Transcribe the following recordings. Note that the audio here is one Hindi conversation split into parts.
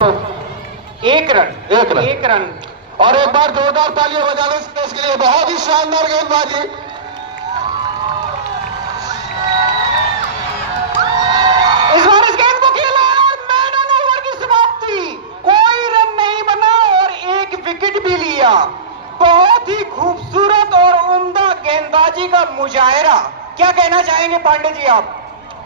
एक रन और एक बार जोरदार तालियां बजा दें इसके लिए। बहुत ही शानदार गेंदबाजी। इस बार इस गेंद को खेला और मैडन ओवर की समाप्ति। कोई रन नहीं बना और एक विकेट भी लिया। बहुत ही खूबसूरत और उम्दा गेंदबाजी का मुजाहिरा। क्या कहना चाहेंगे पांडे जी आप?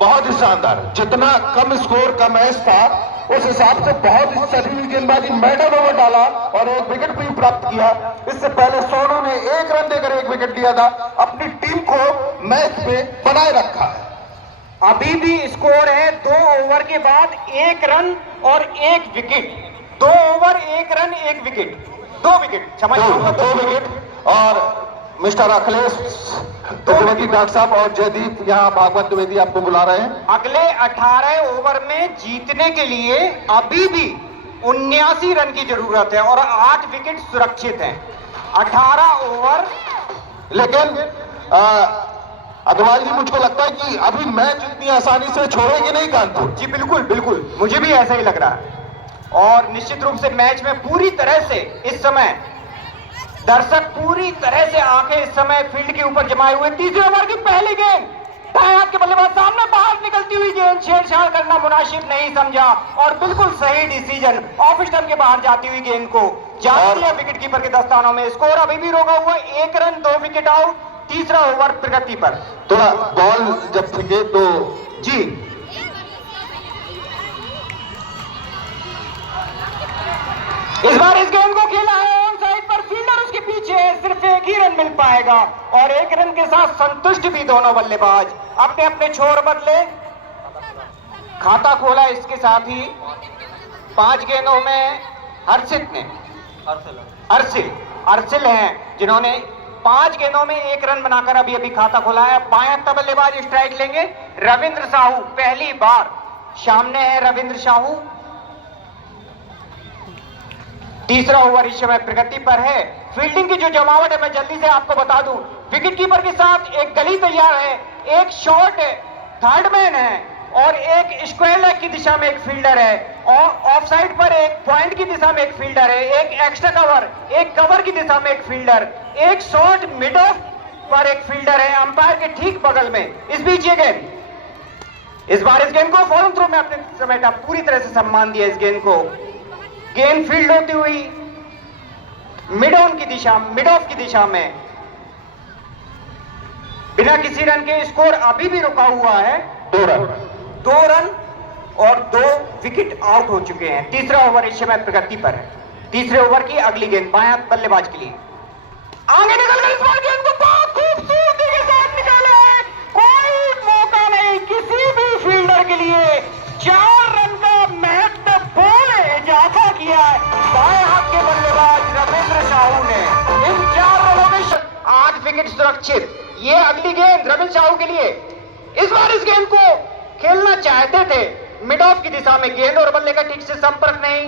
बहुत ही शानदार। जितना कम स्कोर का मैच था उस हिसाब से बहुत ही सजीवी गेंदबाजी, मैडन ओवर डाला और एक विकेट भी प्राप्त किया। इससे पहले सोनू ने एक रन देकर एक विकेट लिया था। अपनी टीम को मैच में बनाए रखा है। अभी भी स्कोर है 2 ओवर के बाद 1 रन और 1 wicket. 2 over 1 run 1 wicket, 2 wicket, क्षमा चाहूंगा 2 विकेट। और मिस्टर अखिलेश द्विवेदी डॉक्टर साहब और जयदीप यहाँ भागवत द्विवेदी आपको बुला रहे हैं। अगले 18 ओवर में जीतने के लिए अभी भी 79 रन की जरूरत है और 8 विकेट सुरक्षित हैं। 18 ओवर। लेकिन अग्रवाल जी, मुझको लगता है कि अभी मैच इतनी आसानी से छोड़ेगी नहीं कानपुर। जी बिल्कुल बिल्कुल, मुझे भी ऐसा ही लग रहा है। और निश्चित रूप से मैच में पूरी तरह से इस समय दर्शक पूरी तरह से आंखें इस समय फील्ड के ऊपर जमाए हुए। तीसरे ओवर की पहली गेंद, दाएं हाथ के बल्लेबाज सामने, बाहर निकलती हुई गेंद, छेड़छाड़ करना मुनासिब नहीं समझा और बिल्कुल सही डिसीजन। ऑफ स्टंप के बाहर जाती हुई गेंद को जाने दिया विकेट कीपर के दस्तानों में। स्कोर अभी भी रोका हुआ, 1 रन 2 विकेट आउट। तीसरा ओवर प्रगति पर। थोड़ा बॉल जब फेंके तो जी इस बार इस गेंद को खेला है ऑन साइड पर, फील्डर उसके पीछे है, सिर्फ 1 ही रन मिल पाएगा और 1 रन के साथ संतुष्ट भी दोनों बल्लेबाज। अपने अपने छोर बदले, खाता खोला इसके साथ ही 5 गेंदों में हर्षित ने अर्सिल हैं जिन्होंने 5 गेंदों में 1 रन बनाकर अभी अभी खाता खोला है। बाएं हाथ बल्लेबाज स्ट्राइक लेंगे रविंद्र साहू, पहली बार सामने है रविंद्र साहू। तीसरा ओवर इस समय प्रगति पर है। फील्डिंग की जो जमावट है मैं जल्दी से आपको बता दूं, विकेट कीपर के साथ एक गली तैयार है, एक शॉर्ट थर्ड मैन है और एक स्क्वायर लेग की दिशा में एक फील्डर है और ऑफ साइड पर एक पॉइंट की दिशा में एक फील्डर है, एक एक्स्ट्रा कवर, एक कवर की दिशा में एक फील्डर, एक शॉर्ट मिड ऑफ पर एक फील्डर है अंपायर के ठीक बगल में। इस बीच ये गेंद, इस बार इस गेंद को फॉरन थ्रो में अपने समेटा, पूरी तरह से सम्मान दिया इस गेंद को। गेंद फील्ड होती हुई मिड ऑफ की दिशा में बिना किसी रन के। स्कोर अभी भी रुका हुआ है 2 रन और 2 विकेट आउट हो चुके हैं। तीसरा ओवर इस समय प्रगति पर है। तीसरे ओवर की अगली गेंद बाएं हाथ बल्लेबाज के लिए आगे निकल गई। इस बार गेंद को बहुत खूबसूरती के साथ निकाला है, कोई मौका नहीं किसी भी फील्डर के लिए। 4 रन का महत्वपूर्ण इजाफा किया है बाएं हाथ के बल्लेबाज रविंद्र साहू ने। इन 4 रनों में 8 विकेट सुरक्षित। ये अगली गेंद रविंद्र साहू के लिए। इस बार इस गेंद को खेलना चाहते थे मिड ऑफ की दिशा में, गेंद और बल्ले का ठीक से संपर्क नहीं।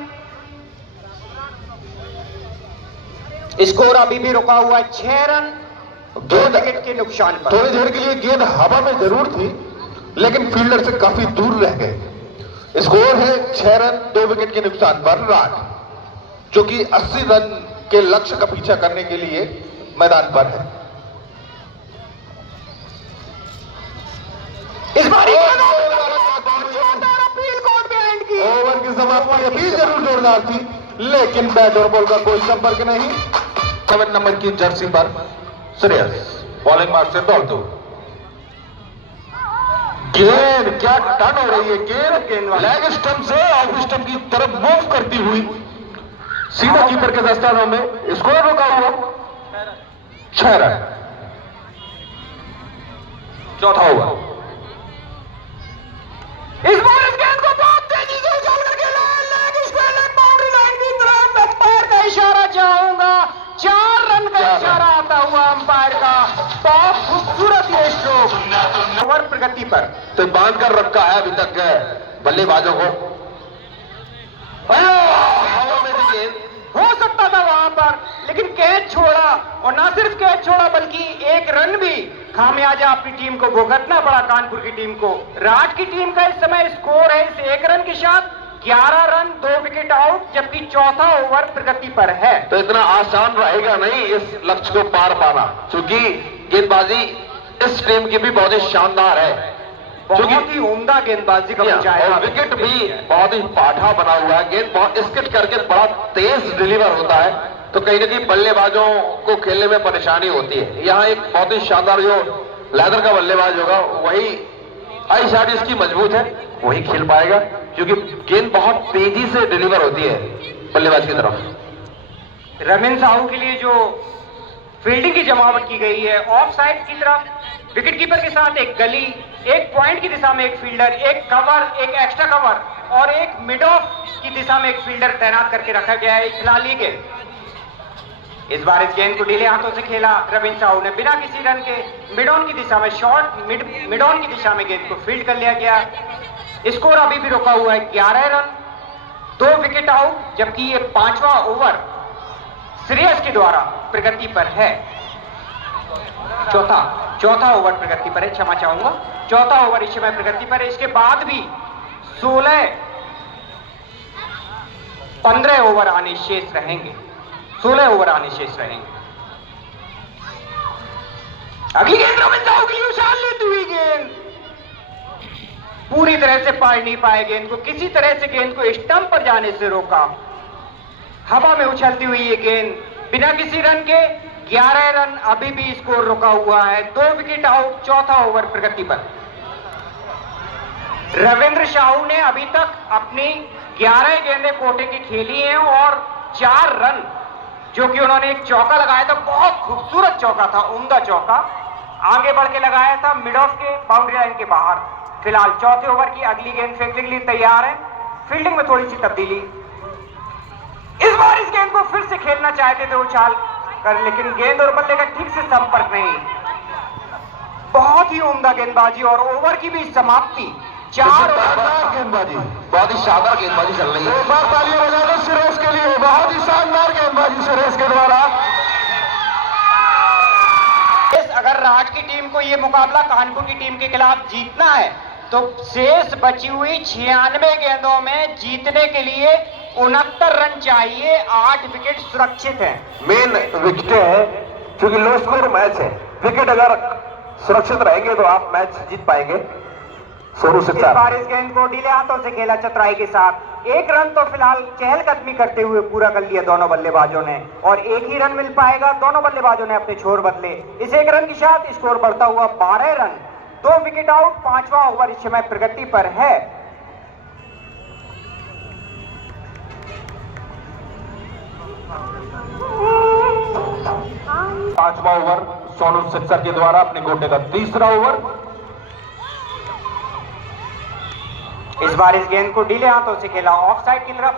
स्कोर अभी भी रुका हुआ है 6 रन 2 विकेट के नुकसान पर। थोड़ी देर के लिए गेंद हवा में जरूर थी लेकिन फील्डर से काफी दूर रह गए। स्कोर है 6 रन 2 विकेट के नुकसान पर राज, जो कि 80 रन के लक्ष्य का पीछा करने के लिए मैदान पर है। इस बार अपील कोर्ट में एंड की। ओवर की समाप्ति अभी जरूर जोरदार थी लेकिन बैट और बॉल का कोई संपर्क नहीं। 7 नंबर की जर्सी पर श्रेयस बॉलिंग मार्क से दौड़ते हुए। गेंद क्या टर्न हो रही है, गेंद लेग स्टंप से ऑफ स्टंप की तरफ मूव करती हुई सीधा कीपर के दस्तानों में। स्कोर रुका हुआ 6 रन। चौथा ओवर। इस बार इस गेंद को बहुत तेजी से उछाल कर खेला है, leg square leg boundary line की तरफ। अंपायर का इशारा चाहूंगा, 4 रन का इशारा आता हुआ अंपायर का। बहुत खूबसूरत ये स्ट्रोक। ओवर प्रगति पर तो बांध कर रखा है अभी तक बल्लेबाजों को। हो सकता था वहां पर लेकिन कैच छोड़ा और ना सिर्फ कैच छोड़ा बल्कि 1 रन भी खामियाजा अपनी टीम को भुगतना पड़ा कानपुर की टीम को। राज की टीम का इस समय स्कोर है इस 1 रन के साथ 11 रन 2 विकेट आउट, जबकि चौथा ओवर प्रगति पर है। तो इतना आसान रहेगा नहीं इस लक्ष्य को पार पाना, क्योंकि गेंदबाजी इस टीम की भी बहुत ही शानदार है, बहुत ही उम्दा गेंदबाजी का और विकेट भी बहुत ही पाठा बना हुआ है। गेंद बहुत स्किट करके बड़ा तेज डिलीवर होता है, तो कहीं ना कहीं बल्लेबाजों को खेलने में परेशानी होती है। यहाँ एक बहुत ही शानदार जो लेदर का बल्लेबाज होगा, वही आई शॉट इसकी मजबूत है, वही खेल पाएगा, क्योंकि गेंद बहुत तेजी से डिलीवर होती है बल्लेबाज की तरफ। रविंद्र साहू के लिए जो फील्डिंग की जमावट की गई है, ऑफ साइड की तरफ विकेटकीपर के साथ एक गली, एक पॉइंट की दिशा में एक फील्डर, एक कवर, एक एक्स्ट्रा कवर और एक मिड ऑफ की दिशा में एक फील्डर तैनात करके रखा गया है फिलहाल ये गेंद। इस बार इस गेंद को ढीले हाथों से खेला रविंद्र साहू ने, बिना किसी रन के मिड ऑन की दिशा में शॉर्ट मिड ऑन की दिशा में गेंद को फील्ड कर लिया गया। स्कोर अभी भी रुका हुआ है 11 रन 2 विकेट आउट, जबकि ये 5वां ओवर श्रेयस के द्वारा प्रगति पर है। चौथा ओवर प्रगति पर है, क्षमा चाहूंगा, चौथा ओवर इस समय प्रगति पर है। इसके बाद भी 15 ओवर आने शेष रहेंगे, 16 ओवर आने शेष रहेंगे। अगली गेंद रविंद्र साहू के लिए उछाल लेती हुई गेंद पूरी तरह से पार नहीं पाए, गेंद को किसी तरह से गेंद को स्टंप पर जाने से रोका। हवा में उछलती हुई ये गेंद बिना किसी रन के 11 रन, अभी भी स्कोर रुका हुआ है, 2 विकेट आउट, चौथा ओवर प्रगति पर। रविंद्र साहू ने अभी तक अपनी 11 गेंदें कोटे की खेली हैं और 4 रन, जो कि उन्होंने एक चौका लगाया था, बहुत खूबसूरत चौका था, उम्दा चौका, आगे बढ़ के लगाया था मिड ऑफ के बाउंड्री लाइन के बाहर। फिलहाल चौथे ओवर की अगली गेंद फेंकने के लिए तैयार है, फील्डिंग में थोड़ी सी तब्दीली। इस बार इस गेंद को फिर से खेलना चाहते थे उछाल कर, लेकिन गेंद और बल्ले का ठीक से संपर्क नहीं। बहुत ही उम्दा गेंदबाजी और ओवर की भी समाप्ति। 4 ओवर गेंदबाजी, बहुत ही शानदार गेंदबाजी चल रही है। एक बार तालियां बजा दो सुरेश के लिए, बहुत ही शानदार गेंदबाजी सुरेश के द्वारा। अगर राज की टीम को यह मुकाबला कानपुर की टीम के खिलाफ जीतना है, तो शेष बची हुई 96 गेंदों में जीतने के लिए 69 रन चाहिए। 8 विकेट सुरक्षित हैं। मेन विकेट है, क्योंकि लो स्कोर मैच है, विकेट अगर सुरक्षित रहेंगे तो आप मैच जीत पाएंगे। सोनू इस बार इस गेंद को ढीले हाथों से खेला चतुराई के साथ, 1 रन तो फिलहाल चहलकदमी करते हुए पूरा कर लिया दोनों बल्लेबाजों ने, और 1 ही रन मिल पाएगा। दोनों बल्लेबाजों ने अपने छोर बदले, इस 1 रन के साथ स्कोर बढ़ता हुआ 12 रन 2 विकेट आउट, 5वां ओवर इस समय प्रगति पर है। पांचवा ओवर सोनू सिक्सर के द्वारा अपने गोटे का तीसरा ओवर। इस बार इस गेंद को ढीले हाथों से खेला ऑफ साइड की तरफ,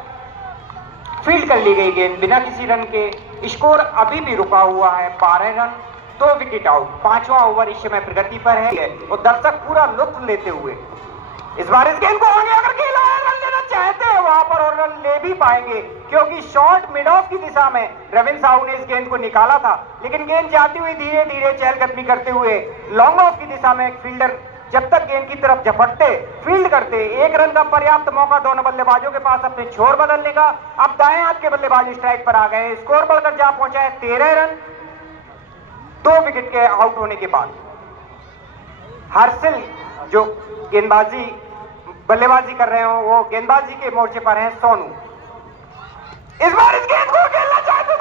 फील्ड कर ली गई गेंद बिना किसी रन के। स्कोर अभी भी रुका हुआ है 12 रन 2 विकेट आउट, 5वां ओवर इस समय प्रगति पर है और दर्शक पूरा लुत्फ लेते हुए इस बार इस गेंद को आगे अगर खेला है, रन लेना चाहते हैं वहां पर और रन ले भी पाएंगे, क्योंकि शॉर्ट मिड ऑफ की दिशा में रविंद्र साहू ने इस गेंद को निकाला था, लेकिन गेंद जाती हुई धीरे धीरे चहलकदमी करते हुए लॉन्ग ऑफ की दिशा में एक फील्डर जब तक गेंद की तरफ झपटते फील्ड करते, 1 रन का पर्याप्त मौका दोनों बल्लेबाजों के पास अपने छोर बदलने का। अब दाएं हाथ के बल्लेबाज स्ट्राइक पर आ गए, स्कोर बढ़कर जा पहुंचा है 13 रन 2 विकेट के आउट होने के बाद। हर्षिल जो गेंदबाजी बल्लेबाजी कर रहे हो, वो गेंदबाजी के मोर्चे पर है सोनू। इस बार इस गेंद को खेलना चाहते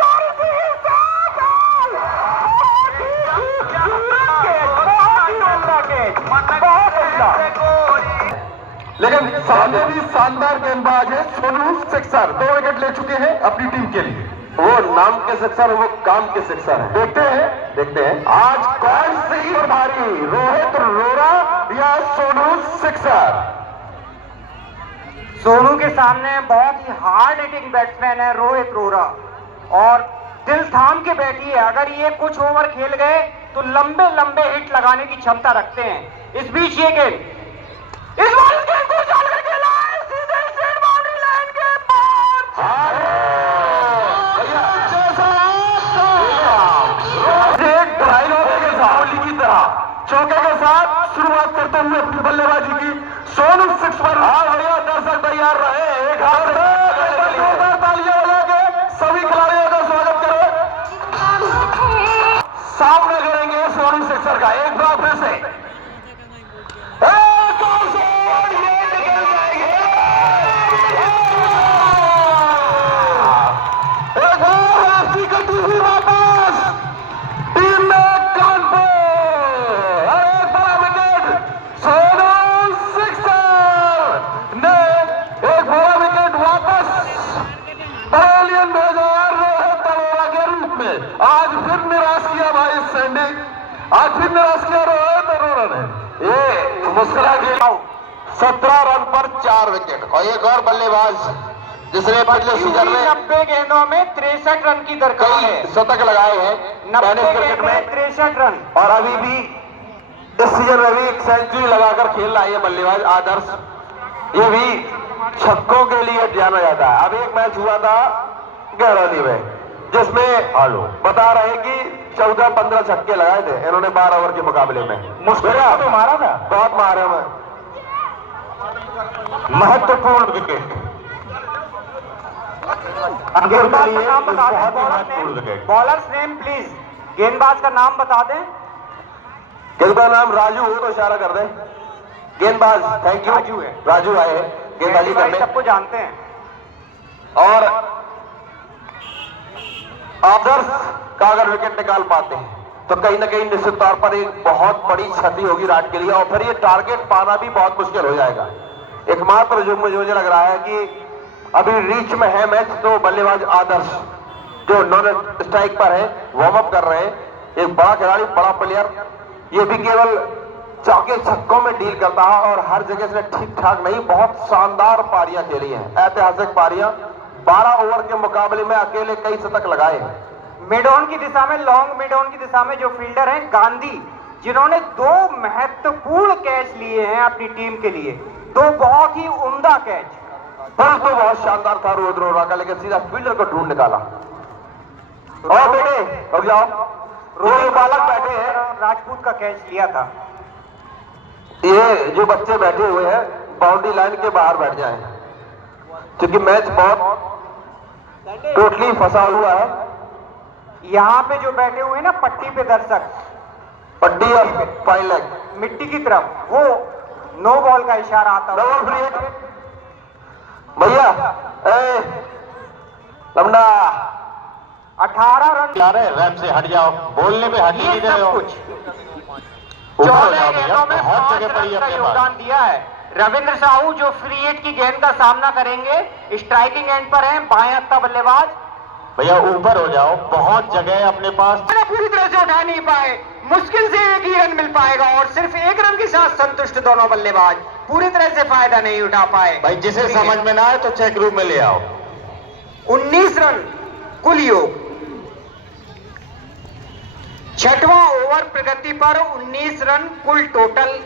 लेकिन सामने भी शानदार गेंदबाज है सोनू सिक्सर, 2 विकेट ले चुके हैं अपनी टीम के लिए। वो नाम के सिक्सर, वो काम के सिक्सर है। देखते हैं आज कौन सी भारी, रोहित रोरा या सोनू सिक्सर। सोनू के सामने बहुत ही हार्ड हिटिंग बैट्समैन है रोहित रोरा, और दिल थाम के बैठी है। अगर ये कुछ ओवर खेल गए तो लंबे लंबे हिट लगाने की क्षमता रखते हैं। इस बीच ये गेंद, इस बार इस गेंद को उछाल कर खेला है सीधे स्ट्रेट बाउंड्री लाइन के पार। एक ड्राइव के साथ की तरह चौके के साथ शुरुआत करते हुए अपनी बल्लेबाजी की सोनू 6 पर। हाँ भैया, दर्शक तैयार रहे। एक हाथ जोरदार तालियां बजा के सभी खिलाड़ियों का स्वागत करो। सामने करेंगे सोनू 6 का एक बार फिर से। वापस टीम में कानपुर, एक बड़ा विकेट सोनू 6 ने एक बड़ा विकेट वापस पवेलियन भेजा रोहित अरोड़ा के रूप में। आज फिर निराश किया भाई सैंडी, आज फिर निराश किया रोहित अरोड़ा ने। ये मुस्कुरा के 17 रन पर 4 विकेट। और एक और बल्लेबाज जिसने पिछले सीजन में 90 गेंदों में 63 रन की दरकार है, शतक लगाए हैं 90 क्रिकेट में 63 रन। और अभी भी इस सीजन में भी एक सेंचुरी लगाकर खेल रहा है ये बल्लेबाज आदर्श। ये भी छक्कों के लिए जाना जाता है। अब एक मैच हुआ था गहरौली में, जिसमें बता रहे कि 14-15 छक्के लगाए थे इन्होंने 12 ओवर के मुकाबले में। मुश्किल तो मारा था, बहुत मारे में। महत्वपूर्ण विकेट। गेंदबाज का नाम बता दें, बॉलर्स नेम प्लीज। गेंदबाज का नाम बता दें। गेंदबाज नाम राजू हो तो इशारा कर दें। गेंदबाज थैंक यू, राजू है, राजू आए हैं गेंदबाजी करने। सबको जानते हैं। और आदर्श का अगर विकेट निकाल पाते हैं तो कहीं ना कहीं निश्चित तौर पर एक बहुत बड़ी क्षति होगी विराट के लिए, और फिर ये टारगेट पाना भी बहुत मुश्किल हो जाएगा। एकमात्र जो मुझे लग रहा है कि अभी रीच में है मैच, तो बल्लेबाज आदर्श जो नॉन स्ट्राइक पर है, वार्म अप कर रहे हैं। एक बड़ा खिलाड़ी, बड़ा प्लेयर, ये भी केवल चौके छक्कों में डील करता है और हर जगह से ठीक ठाक नहीं, बहुत शानदार पारियां खेली हैं, ऐतिहासिक पारियां। 12 ओवर के मुकाबले में अकेले कई शतक लगाए हैं। मिड ऑन की दिशा में, लॉन्ग मिड ऑन की दिशा में जो फील्डर हैं गांधी, जिन्होंने 2 महत्वपूर्ण कैच लिए हैं अपनी टीम के लिए, 2 बहुत ही उम्दा कैच। बस तो बहुत शानदार था रोहित अरोड़ा का, लेकिन सीधा फील्डर को ढूंढ निकाला। और बेटे रुक जाओ, रोहित बालक बैठे हैं, राजपूत का कैच लिया था। ये जो बच्चे बैठे हुए हैं बाउंड्री लाइन के बाहर बैठ जाएं, क्योंकि मैच बहुत टोटली फंसा हुआ है। यहाँ पे जो बैठे हुए हैं ना पट्टी पे दर्शक, पट्टी और फाइन लेग मिट्टी की तरफ, वो नो बॉल का इशारा आता है। भैया लमना 18 रन रैम से हट जाओ, बोलने पे हट ही नहीं रहे हो। कुछ 14 गेंदों में 5 रन का योगदान दिया है। रविंद्र साहू जो फ्री हिट की गेंद का सामना करेंगे, स्ट्राइकिंग एंड पर हैं, बाएं हत्था बल्लेबाज। भैया ऊपर हो जाओ, बहुत जगह है अपने पास। पूरी तरह से उठा नहीं पाए, मुश्किल से 1 ही रन मिल पाएगा और सिर्फ 1 रन के साथ संतुष्ट दोनों बल्लेबाज, पूरी तरह से फायदा नहीं उठा पाए। भाई जिसे समझ में ना आए तो चेक रूम में ले आओ। 19 रन कुल योग। 6वां ओवर प्रगति पर 19 रन कुल टोटल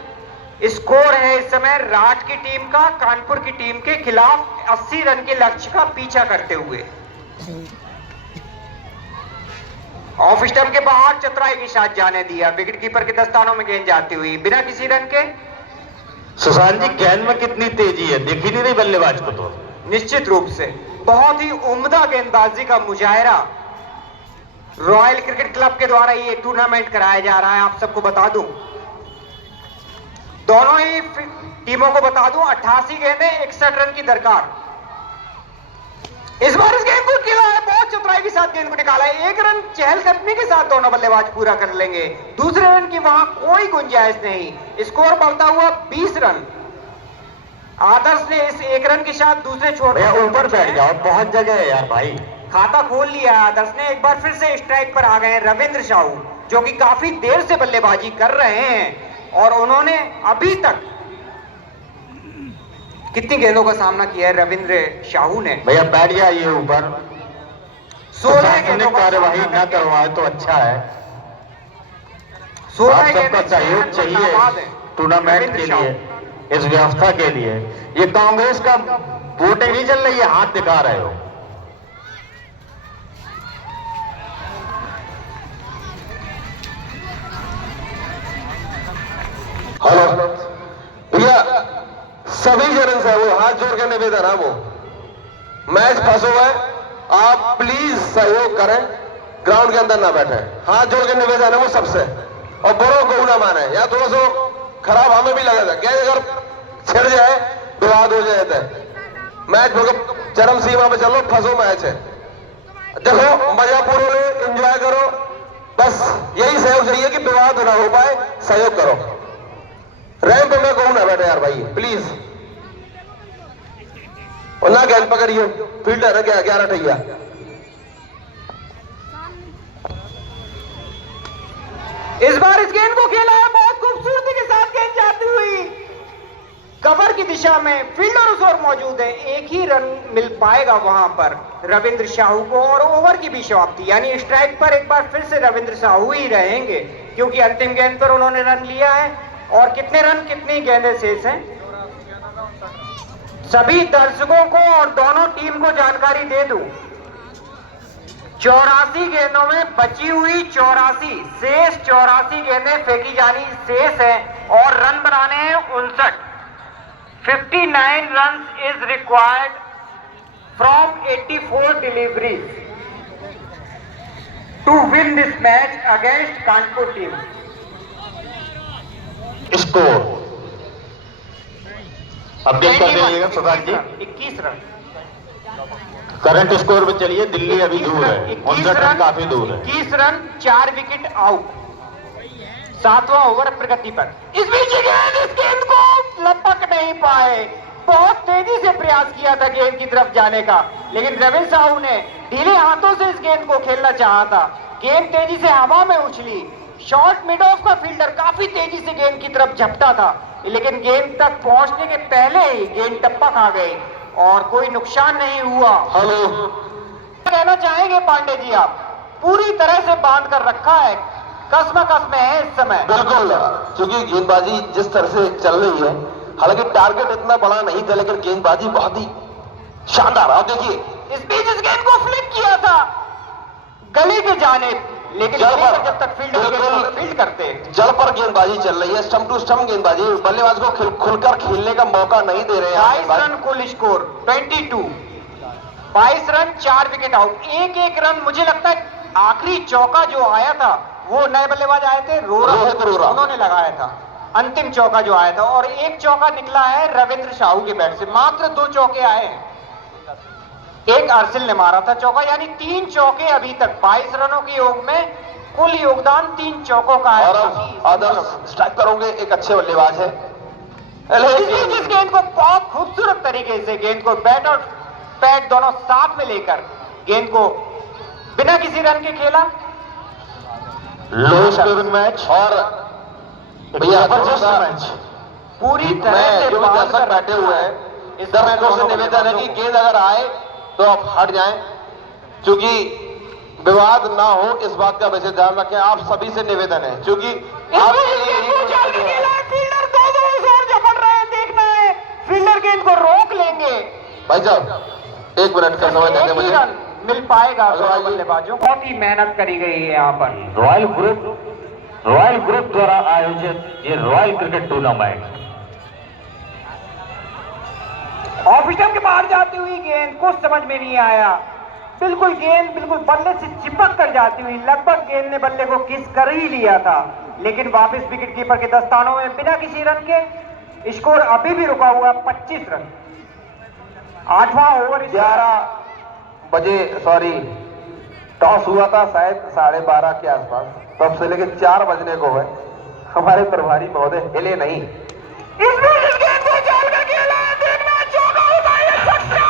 स्कोर है इस समय राठ की टीम का, कानपुर की टीम के खिलाफ 80 रन के लक्ष्य का पीछा करते हुए। ऑफ स्टंप के बाहर चतुराई के साथ जाने दिया, विकेट कीपर के दस्तानों में गेंद जाती हुई बिना किसी रन के। सुशांत जी गेंद में कितनी तेजी है, देख ही नहीं रही बल्लेबाज को तो। निश्चित रूप से बहुत ही उम्दा गेंदबाजी का मुजाहरा रॉयल क्रिकेट क्लब के द्वारा ये टूर्नामेंट कराया जा रहा है। आप सबको बता दूं, दोनों ही टीमों को बता दूं, 88 गेंदें 61 रन की दरकार। इस बार इस गेंद को खेला है, बहुत चतुराई के साथ गेंद को निकाला है। 1 रन चहलकदमी के साथ दोनों बल्लेबाज पूरा कर लेंगे, दूसरे रन की वहां कोई गुंजाइश नहीं। स्कोर बढ़ता हुआ 20 रन। आदर्श ने इस 1 रन के साथ दूसरे छोर पर ऊपर बैठ जाओ, बहुत जगह है यार भाई। खाता खोल लिया है आदर्श ने। एक बार फिर से स्ट्राइक पर आ गए हैं रविंद्र साहू, जो कि काफी देर से बल्लेबाजी कर रहे हैं और उन्होंने अभी तक कितनी गेंदों का सामना किया है रविंद्र साहू ने। भैया बैठ जाइए ऊपर, 16 गेंदों का कार्यवाही न करवाए तो अच्छा है। 16 सबका सहयोग चाहिए टूर्नामेंट के लिए, इस व्यवस्था के लिए। ये कांग्रेस का वोटें नहीं चल रही है, हाथ दिखा रहे हो। हेलो भैया, सभी जन से वो हाथ जोड़ के निवेदन है, वो मैच फंस हुआ है, आप प्लीज सहयोग करें, ग्राउंड के अंदर ना बैठे, हाथ जोड़ के निवेदन है वो सबसे, और बड़ों को ना माने, या थोड़ा सा खराब हमें भी लगा था क्या, अगर छिड़ जाए विवाद हो जाए तो मैच चरम सीमा पे चलो, फंसो मैच है, देखो मजा पूरा ले, एंजॉय करो, बस यही सहयोग चाहिए कि विवाद ना हो पाए, सहयोग करो, रैंप में कहूं ना बैठे यार भाई प्लीज, और ना गेंद पकड़िए, फील्डर है क्या 11 ठैया। इस बार इस गेंद को खेला है बहुत खूबसूरती के साथ, गेंद जाती हुई कवर की दिशा में, फील्डर उस ओर मौजूद है, एक ही रन मिल पाएगा वहां पर रविंद्र साहू को, और ओवर की भी समाप्ति, यानी स्ट्राइक पर एक बार फिर से रविंद्र साहू ही रहेंगे, क्योंकि अंतिम गेंद पर उन्होंने रन लिया है। और कितने रन कितनी गेंदें शेष हैं, सभी दर्शकों को और दोनों टीम को जानकारी दे दूं, 84 गेंदों में बची हुई 84 शेष 84 गेंदें फेंकी जानी शेष है, और रन बनाने हैं 59। 59 runs is required from 84 deliveries to win this match against Kanpur team. Score update कर दीजिएगा प्रधान जी। 21 रन करंट स्कोर पे चलिए, दिल्ली अभी दूर है, 59 रन काफी दूर है। 21 रन 4 विकेट आउट, 7वां ओवर प्रगति पर। इस बीच इस गेंद को लपक नहीं पाए, बहुत तेजी से प्रयास किया था गेंद की तरफ जाने का, लेकिन रविंद्र साहू ने ढीले हाथों से इस गेंद को खेलना चाहा था, गेंद तेजी से हवा में उछली, शॉर्ट मिड ऑफ का फील्डर काफी तेजी से गेंद की तरफ झपटा था, लेकिन गेंद तक पहुंचने के पहले ही गेंद टप्पा खा गई और कोई नुकसान नहीं हुआ। हेलो, कहना चाहेंगे पांडे जी, आप पूरी तरह से बांध कर रखा है, कसम में है इस समय। बिल्कुल, क्योंकि गेंदबाजी जिस तरह से चल रही है, हालांकि टारगेट इतना बड़ा नहीं था, लेकिन गेंदबाजी बहुत ही शानदार है। देखिए इस बीच इस गेंद को फ्लिक किया था गली के जानिब, लेकिन जब तक फील्ड करते जल पर गेंदबाजी चल रही है, स्टंप टू स्टंप गेंदबाजी, बल्लेबाज को खुलकर खेलने का मौका नहीं दे रहे हैं। 22 रन कुल स्कोर 22, 22 रन 4 विकेट आउट, एक रन। मुझे लगता है आखिरी चौका जो आया था वो नए बल्लेबाज आए थे रोहित अरोड़ा, उन्होंने लगाया था अंतिम चौका जो आया था, और एक चौका निकला है रविंद्र साहू के बैट से। मात्र 2 चौके आए हैं, एक अर्सिल ने मारा था चौका, यानी 3 चौके अभी तक 22 रनों के योग में कुल योगदान 3 चौकों का है। आदर्श स्ट्राइक करोगे, एक अच्छे बल्लेबाज है। इस गेंद को बहुत खूबसूरत तरीके से गेंद को बैट और पैड दोनों साथ में लेकर गेंद को बिना किसी रन के खेला। लो स्कोरिंग मैच और भैया जबरदस्त मैच, पूरी तरह से दर्शक बैठे हुए हैं, इस दर्शकों से निवेदन है कि गेंद अगर आए तो आप हट जाएं, क्योंकि विवाद ना हो इस बात का वैसे ध्यान रखें, आप सभी से निवेदन है, क्योंकि फील्डर दो झपट रहे हैं, देखना है फील्डर गेंद को रोक लेंगे। भाई साहब 1 मिनट का समय देंगे मुझे, मिल पाएगा दोनों बल्लेबाजों। बहुत ही मेहनत करी गई है यहाँ पर। रॉयल ग्रुप द्वारा आयोजित ये royal cricket tournament off stump के बाहर जाती हुई गेंद, कुछ समझ में नहीं आया, बिल्कुल गेंद बिल्कुल बल्ले से चिपक कर जाती हुई, लगभग गेंद ने बल्ले को किस कर ही लिया था, लेकिन वापस विकेट कीपर के दस्तानों में बिना किसी रन के। स्कोर अभी भी रुका हुआ 25 रन। 8वां ओवर 11 बजे सॉरी टॉस हुआ था, शायद 12:30 के आसपास, तब से लेकर 4 बजने को है, हमारे प्रभारी महोदय हिले नहीं। इस बीच इस गेंद को चाल कर खेला है, देखना चौका होगा या छक्का,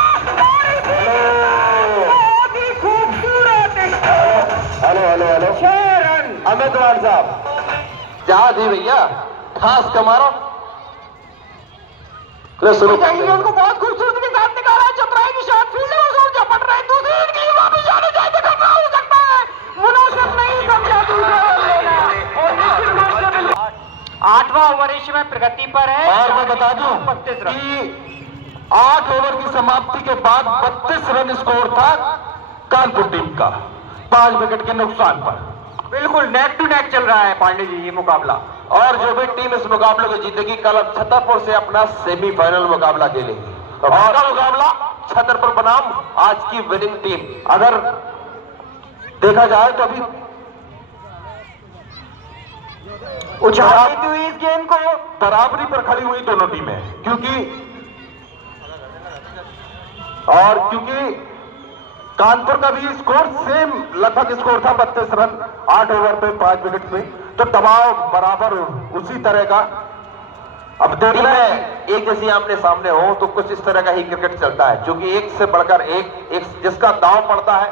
बहुत ही खूबसूरत। Hello 6 run. अमितवार साहब जहां थी भैया, ठास का मारो शुरू उनको बहुत खूबसूरती के साथ निकाला है, चतुराई की शॉट, फील्डर उस ओर झपट रहे, दूसरी गेंद के लिए वापस जाने चाहिए, खतरा हो सकता है, मुनासिब नहीं समझा दूसरा रन लेना, और निश्चित रूप से बिल्कुल 8वां ओवर इस समय प्रगति पर है। और मैं बता दूं 32 रन कि 8 ओवर की समाप्ति के बाद 32 रन स्कोर था कानपुर टीम का, 5 विकेट के नुकसान पर। बिल्कुल नेक टू नेक चल रहा है पांडे जी ये मुकाबला, और जो भी टीम इस मुकाबले को जीतेगी कल अब छतरपुर से अपना सेमीफाइनल मुकाबला खेलेगी। और का मुकाबला छतरपुर बनाम आज की विनिंग टीम। अगर देखा जाए तो अभी उछालती हुई इस गेंद को बराबरी पर खड़ी हुई दोनों टीमें, क्योंकि कानपुर का भी स्कोर सेम लगभग स्कोर था 32 रन 8 ओवर पे 5 विकेट पे, तो दबाव बराबर उसी तरह का। अब देखना है एक जैसी आमने सामने हो तो कुछ इस तरह का ही क्रिकेट चलता है, क्योंकि एक से बढ़कर एक जिसका दांव पड़ता है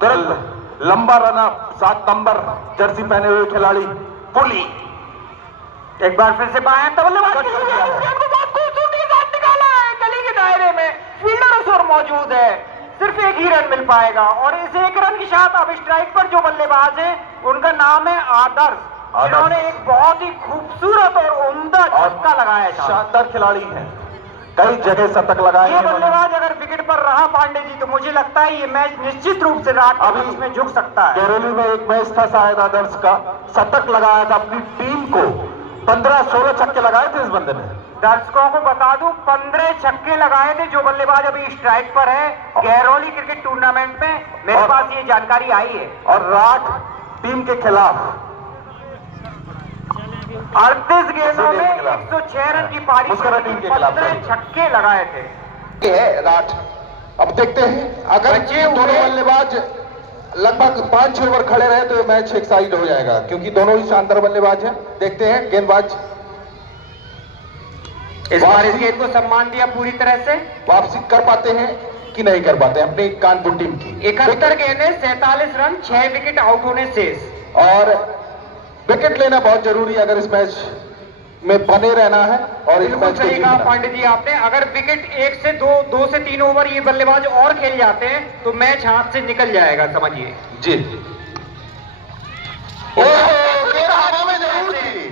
तुरंत लंबा रन 7 नंबर जर्सी पहने हुए खिलाड़ी पुली एक बार फिर से बाएं बल्लेबाज बहुत खूबसूरती के साथ निकाला है गली के दायरे में। फील्डर उस ओर मौजूद है, सिर्फ एक ही रन मिल पाएगा और इस एक रन के साथ अब स्ट्राइक पर जो बल्लेबाज है उनका नाम है आदर्श, जिन्होंने एक बहुत ही खूबसूरत और उम्दा छक्का लगाया था। शानदार खिलाड़ी हैं, कई जगह शतक लगाए। ये बल्लेबाज अगर विकेट पर रहा पांडे जी तो मुझे लगता है ये मैच निश्चित रूप से रात के बीच में झुक सकता है। गैरोली में एक मैच था शायद आदर्श का, शतक लगाया था अपनी टीम को, 15-16 छक्के लगाए थे इस बंदे ने। दर्शकों को बता दूं 15 छक्के लगाए थे जो बल्लेबाज अभी स्ट्राइक पर है गैरोली क्रिकेट टूर्नामेंट में, मेरे पास ये जानकारी आई है। और राठ टीम के खिलाफ 38 गेंदों में 106 रन की पारी, मुस्कुरा टीम के खिलाफ 15 छक्के लगाए थे। है राठ। अब देखते हैं अगर दोनों बल्लेबाज लगभग 5-6 ओवर खड़े रहे तो ये मैच एक साइड हो जाएगा, क्योंकि दोनों ही शानदार बल्लेबाज हैं। देखते हैं गेंदबाज इस बार इस गेंद को सम्मान दिया पूरी तरह से, वापसी कर पाते हैं कि नहीं कर पाते हैं अपनी कानपुर टीम की। 71 गेंदें 47 रन 6 विकेट आउट होने शेष। और विकेट लेना बहुत जरूरी है अगर इस मैच में बने रहना है। और इस बिल्कुल मैच सही कहा पांडे जी आपने, अगर विकेट 1 से 2 से 3 ओवर ये बल्लेबाज और खेल जाते हैं तो मैच हाथ से निकल जाएगा, समझिए जी। हवा में जरूर थी,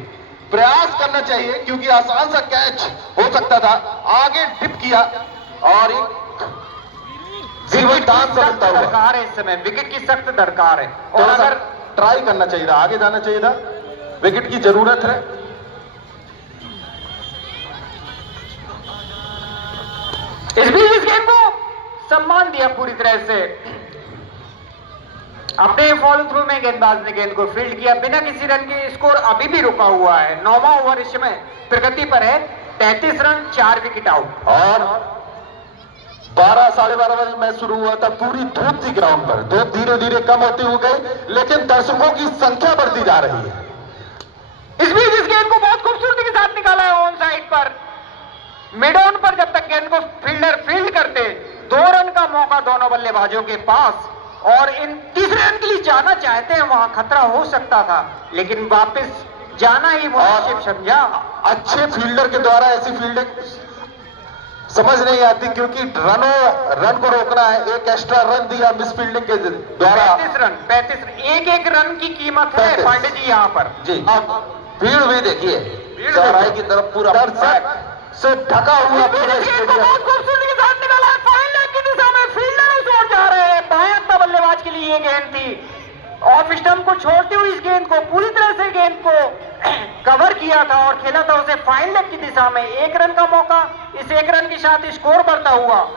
प्रयास करना चाहिए क्योंकि आसान सा कैच हो सकता था, आगे डिप किया और एक जीवन दान समझता हुआ। दरकार है इस समय, विकेट की सख्त दरकार है और थोड़ा सा अगर ट्राई करना चाहिए था, आगे जाना चाहिए था, विकेट की जरूरत है। इस बीच इस गेंद को सम्मान दिया पूरी तरह से, अपने फॉलो थ्रू में गेंदबाज ने गेंद को फील्ड किया बिना किसी रन के। स्कोर अभी भी रुका हुआ है, 9वां ओवर इस समय प्रगति पर है, 33 रन 4 विकेट आउट। और 12 साढ़े 12 बजे मैच शुरू हुआ था, पूरी धूप थी ग्राउंड पर, धूप धीरे धीरे कम होती हो गई लेकिन दर्शकों की संख्या बढ़ती जा रही है। इस बीच इस गेंद को बहुत खूबसूरती के साथ निकाला है ऑन साइड पर, मिड ऑन पर जब तक गेंद को फील्डर फील्ड करते 2 रन का मौका दोनों बल्लेबाजों के पास और इन तीसरे रन के लिए जाना चाहते हैं, वहां खतरा हो सकता था लेकिन वापस जाना ही मुनासिब समझा। अच्छे फील्डर के द्वारा ऐसी फील्डिंग समझ नहीं आती, क्योंकि रन को रोकना है, एक एक्स्ट्रा रन दिया मिस फील्डिंग के द्वारा। 35 रन एक रन की कीमत है पांडे जी यहाँ पर जी। अब भीड़ भी देखिए, चौराहे की तरफ पूरा दर्शक से ढका हुआ पूरा स्टेडियम। बहुत खूबसूरती के साथ निकाला है, फाइन लेग की दिशा में फील्डर उस ओर जा रहे हैं। बाएं हत्था बल्लेबाज के लिए ये गेंद थी, ऑफ स्टंप को छोड़ती हुई इस गेंद को पूरी तरह से गेंद को कवर किया था और खेला था उसे फाइन लेग की दिशा में। 1 रन का मौका, इस 1 रन के साथ स्कोर बढ़ता हुआ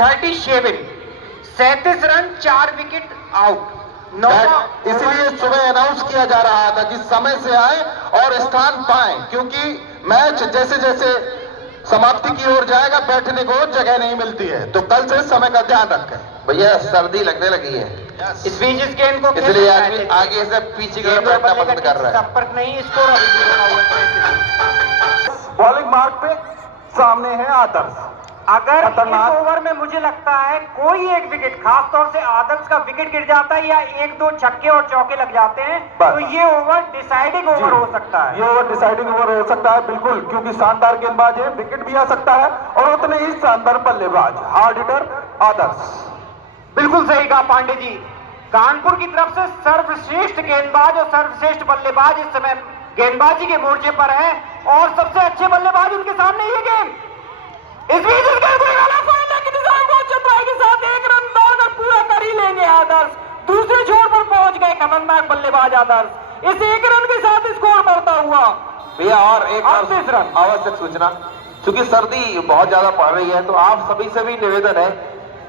37 रन 4 विकेट आउट। इसलिए सुबह अनाउंस किया जा रहा था कि समय से आए और स्थान पाएं, क्योंकि मैच जैसे जैसे समाप्ति की ओर जाएगा बैठने को जगह नहीं मिलती है, तो कल से समय का ध्यान रखें। भैया सर्दी लगने लगी है, इस बीच इस गेंद को इसलिए आदमी आगे से पीछे की तरफ बैठना पसंद कर रहा है। संपर्क नहीं, स्कोर अभी भी बना हुआ है। बॉलिंग मार्क पे सामने है आदर्श। अगर इस ओवर में मुझे लगता है कोई एक विकेट, खास तौर से आदर्श का विकेट गिर जाता है या 1-2 छक्के और चौके लग जाते हैं तो ये ओवर डिसाइडिंग ओवर हो सकता है। ये ओवर डिसाइडिंग ओवर हो सकता है बिल्कुल, क्योंकि शानदार गेंदबाज है, विकेट भी आ सकता है और उतने ही शानदार बल्लेबाज हार्ड हिटर आदर्श। बिल्कुल सही कहा पांडे जी, कानपुर की तरफ से सर्वश्रेष्ठ गेंदबाज और सर्वश्रेष्ठ बल्लेबाज इस समय गेंदबाजी के मोर्चे पर है और सबसे अच्छे बल्लेबाज उनके सामने ये गेंद। इस बीच इस गेंद को निकाला फाइन लेग की दिशा में, बहुत चतुराई के साथ 1 रन दौड़कर पूरा कर ही लेंगे आदर्श। दूसरे छोर पर पहुंच गए खतरनाक बल्लेबाज आदर्श। इस 1 रन के साथ स्कोर बढ़ता हुआ भैया और एक 38 रन। आवश्यक सूचना, क्योंकि सर्दी बहुत ज्यादा पड़ रही है, तो आप सभी से भी निवेदन है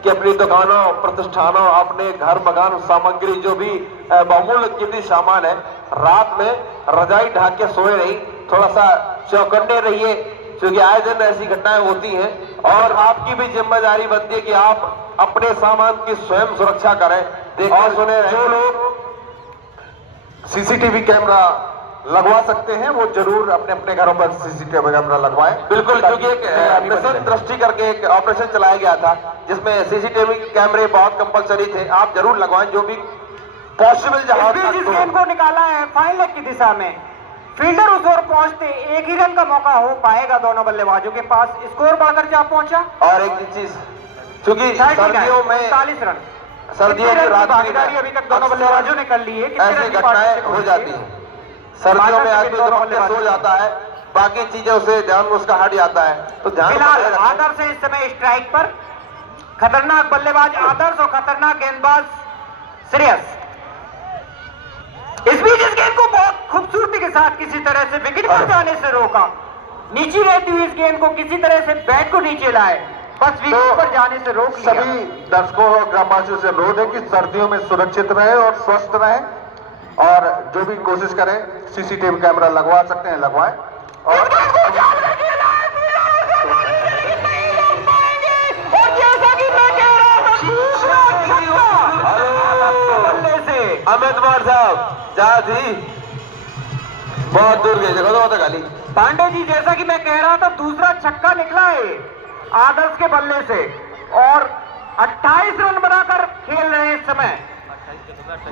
कि अपनी दुकानों, प्रतिष्ठानों, अपने घर मकान सामग्री जो भी बहुमूल्य कीमती सामान है, रात में रजाई ढाक के सोए नहीं, थोड़ा सा चौकन्ने रहिए, क्योंकि आए दिन ऐसी घटनाएं होती हैं और आपकी भी जिम्मेदारी बनती है कि आप अपने सामान की स्वयं सुरक्षा करें। और सुने, जो लोग सीसीटीवी कैमरा लगवा सकते हैं वो जरूर अपने अपने घरों पर सीसीटीवी कैमरा लगवाएं। बिल्कुल, क्योंकि एक मिशन दृष्टि करके एक ऑपरेशन चलाया गया था जिसमें सीसीटीवी कैमरे बहुत कंपलसरी थे, आप जरूर लगवाएं जो भी पॉसिबल जहां इस बीच इस गेंद को निकाला है फाइन लेग की दिशा में, फील्डर उस ओर पहुंचते 1 ही रन का मौका हो पाएगा दोनों बल्लेबाजों के पास, स्कोर बढ़कर जा पहुंचा। और एक चीज, क्योंकि सर्दियों में 40 रन, सर्दियों की रात भागीदारी अभी तक दोनों बल्लेबाजों ने कर ली है, ऐसी घटनाएं हो जाती है। सर्दियों में आदमी दोनों सो जाता है, बाकी चीजों से ध्यान उसका हट जाता है, तो ध्यान फिलहाल आदर्श है इस समय स्ट्राइक पर, खतरनाक बल्लेबाज आदर्श और खतरनाक गेंदबाज श्रेयस। इस बीच इस गेंद को बहुत खूबसूरती के साथ किसी तरह से विकेट पर जाने से रोका, नीचे रहती हुई इस गेंद को किसी तरह से बैट को नीचे लाए, बस विकेट पर जाने से रोक लिया। सभी दर्शकों और ग्रामवासियों से अनुरोध है कि सर्दियों में सुरक्षित रहे और स्वस्थ रहे, और जो भी कोशिश करें सीसीटीवी कैमरा लगवा सकते हैं लगवाएं। और जैसा कि मैं कह रहा था अमित कुमार साहब जहाँ थी बहुत दूर गए, देखो तो गाली। पांडे जी, जैसा कि मैं कह रहा था, दूसरा छक्का निकला है आदर्श के बल्ले से और 28 रन बनाकर खेल रहे हैं इस समय।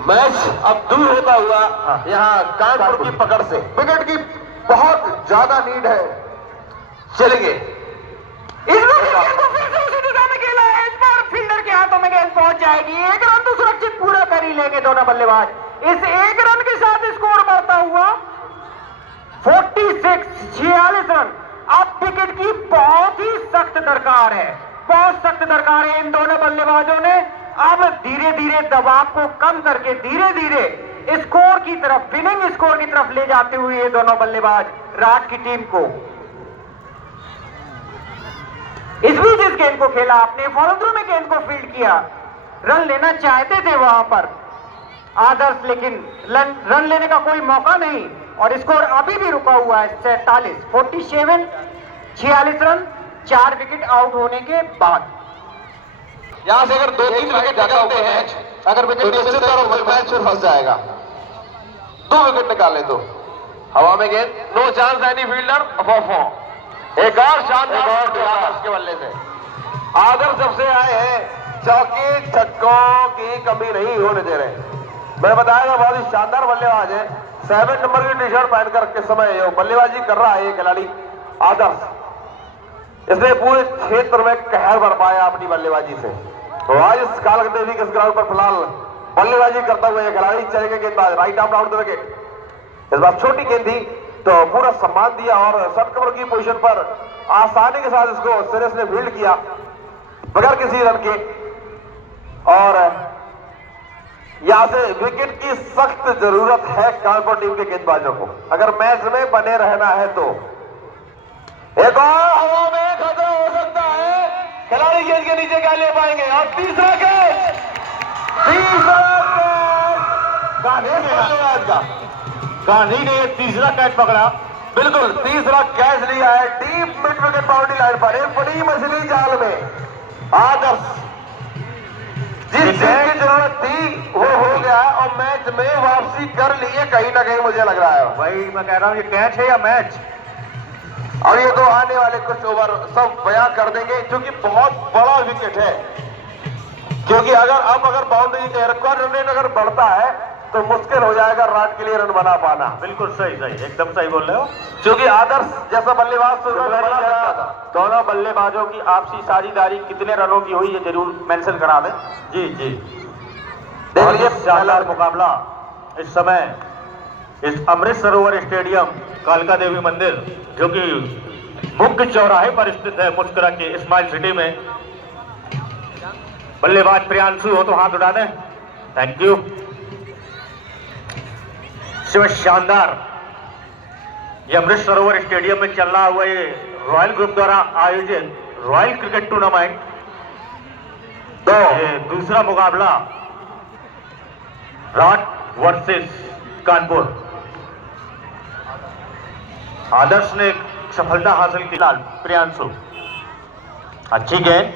मैच अब दूर होता हुआ यहाँ कानपुर की पकड़ से विकेट की बहुत ज्यादा नीड है। चलेंगे। इस बार को फिर से उसी दिशा में खेला है, इस बार फील्डर के हाथों में गेंद पहुंच जाएगी, 1 रन तो सुरक्षित पूरा कर ही लेंगे दोनों बल्लेबाज। इस 1 रन के साथ स्कोर बढ़ता हुआ 46 रन। अब विकेट की बहुत ही सख्त दरकार है, बहुत सख्त दरकार है इन दोनों बल्लेबाजों ने। अब धीरे धीरे दबाव को कम करके धीरे धीरे स्कोर की तरफ, विनिंग स्कोर की तरफ ले जाते हुए ये दोनों बल्लेबाज राट की टीम को। इस बीच इस गेंद को खेला आपने, फॉलो थ्रू में गेंद को फील्ड किया, रन लेना चाहते थे वहां पर आदर्श, लेकिन रन लेने का कोई मौका नहीं और स्कोर अभी भी रुका हुआ है 46 रन 4 विकेट आउट होने के बाद। यहाँ से अगर 2-3 विकेट निकलते हैं, अगर विकेट निश्चित तौर पर मैच फिर फंस जाएगा। 2 विकेट निकाले तो हवा में गेंद, नो चांस एनी फील्डर, एक और शानदार आदर्श के बल्ले से। आदर्श जब से आए हैं चौके छक्कों की कमी नहीं होने दे रहे। मैं बताया था बहुत ही शानदार बल्लेबाज है, 7 नंबर की टी शर्ट पहनकर के समय बल्लेबाजी कर रहा है ये खिलाड़ी आदर्श। इसने पूरे क्षेत्र में कहर बरपाया अपनी बल्लेबाजी से। तो आज इस कालक देवी के ग्राउंड पर फिलहाल बल्लेबाजी करता हुआ ये खिलाड़ी चलेंगे गेंदबाज, right arm down the wicket. इस बार छोटी गेंद थी तो पूरा सम्मान दिया और शॉर्ट कवर की पोजीशन पर आसानी के साथ इसको सीरीज ने फील्ड किया बगैर किसी रन के। और यहां से विकेट की सख्त जरूरत है कानपुर टीम के गेंदबाजों को अगर मैच में बने रहना है तो। एक और हवा में खतरा हो सकता है, खिलाड़ी गेंद के नीचे क्या ले पाएंगे। और तीसरा कैच, गांधी ने तीसरा कैच पकड़ा, बिल्कुल तीसरा कैच लिया है deep mid wicket boundary line पर, एक बड़ी मछली जाल में। आदर्श जिस चीज की जरूरत थी वो हो गया और मैच में वापसी कर ली है कहीं ना कहीं, मुझे लग रहा है। वही मैं कह रहा हूँ, ये कैच है या मैच। और ये तो आने वाले कुछ ओवर सब बयां कर देंगे, क्योंकि बहुत बड़ा विकेट है। क्योंकि अगर बाउंड्री के रिकॉर्ड रन अगर बढ़ता है तो मुश्किल हो जाएगा राट के लिए रन बना पाना। बिल्कुल सही, एकदम सही बोल रहे हो। क्योंकि आदर्श जैसा बल्लेबाज तो दोनों बल्लेबाजों की आपसी साझेदारी कितने रनों की हुई ये जरूर मेंशन करा दें। जी देख लीजिए शानदार मुकाबला इस समय इस अमृत सरोवर स्टेडियम कालका देवी मंदिर, जो कि मुख्य चौराहे पर स्थित है मुस्कुरा के स्माइल सिटी में। बल्लेबाज प्रियांशु हो तो हाथ उठा दें, थैंक यू। समय शानदार ये अमृत सरोवर स्टेडियम में चल रहा हुआ ये रॉयल ग्रुप द्वारा आयोजित रॉयल क्रिकेट टूर्नामेंट तो ये दूसरा मुकाबला राट वर्सेस कानपुर। आदर्श ने सफलता हासिल की। प्रियांशु अच्छी गेंद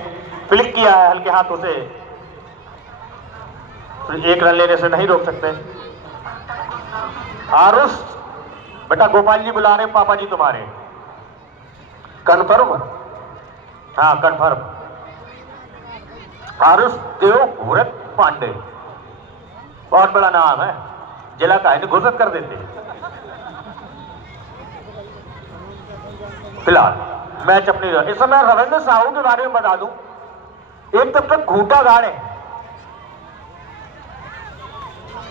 फ्लिक किया है हल्के हाथों से, एक रन लेने से नहीं रोक सकते। आरुष बेटा गोपाल जी बुला रहे हैं, पापा जी तुम्हारे। कन्फर्म? हाँ कन्फर्म। आरुष देव व्रत पांडे बहुत बड़ा नाम है, जिला का है, घोषित कर देते। फिलहाल मैच अपनी इस समय रविंद्र साहू के बारे में बता दूं, एक तब तक घूटा गाड़े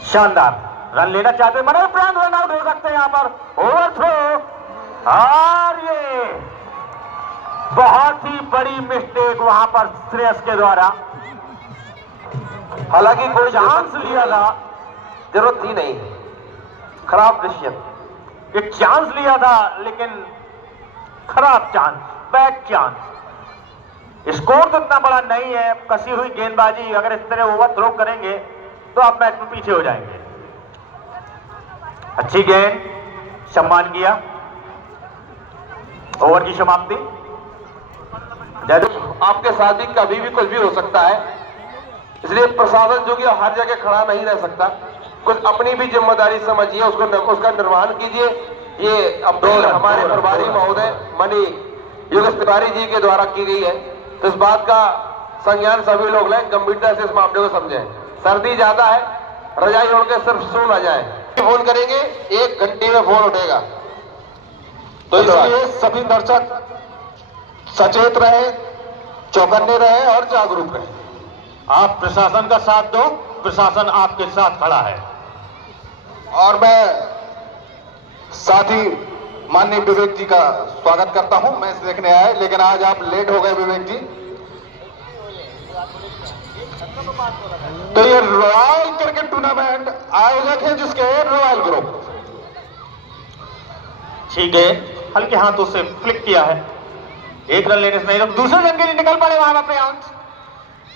शानदार रन लेना चाहते, मगर प्रांत रन आउट हो सकते हैं यहां पर। ओवर थ्रो और ये बहुत ही बड़ी मिस्टेक वहां पर श्रेयस के द्वारा। हालांकि कोई चांस लिया था, जरूरत थी नहीं, खराब डिसीजन। एक चांस लिया था लेकिन खराब चांस, बैड चांस। स्कोर तो इतना बड़ा नहीं है, कसी हुई गेंदबाजी, अगर इस तरह ओवर थ्रो करेंगे तो आप मैच में पीछे हो जाएंगे। अच्छी गेंद, सम्मान किया। ओवर की समाप्ति। आपके साथ भी कभी भी कुछ भी हो सकता है, इसलिए प्रशासन जो कि हर जगह खड़ा नहीं रह सकता, कुछ अपनी भी जिम्मेदारी समझिए, उसका निर्वहन कीजिए। ये अपील हमारे प्रभारी महोदय मनी योगेश तिवारी जी के द्वारा की गई है, तो इस बात का संज्ञान सभी लोग लें, गंभीरता से इस मामले को समझें। सर्दी ज्यादा है, रजाई ओढ़ के सिर्फ सो ना जाए। फोन करेंगे, 1 घंटे में फोन उठेगा, तो इसलिए सभी दर्शक सचेत रहे, चौकन्ने रहे और जागरूक रहे। आप प्रशासन का साथ दो, प्रशासन आपके साथ खड़ा है। और मैं साथ ही माननीय विवेक जी का स्वागत करता हूं। मैच देखने आए, लेकिन आज आप लेट हो गए विवेक जी। तो ये रॉयल क्रिकेट टूर्नामेंट आयोजक है जिसके रॉयल ग्रुप। ठीक है, हल्के हाथों से फ्लिक किया है, एक रन लेने से नहीं, दूसरे रन के लिए निकल पड़े वहां पर प्रियांश।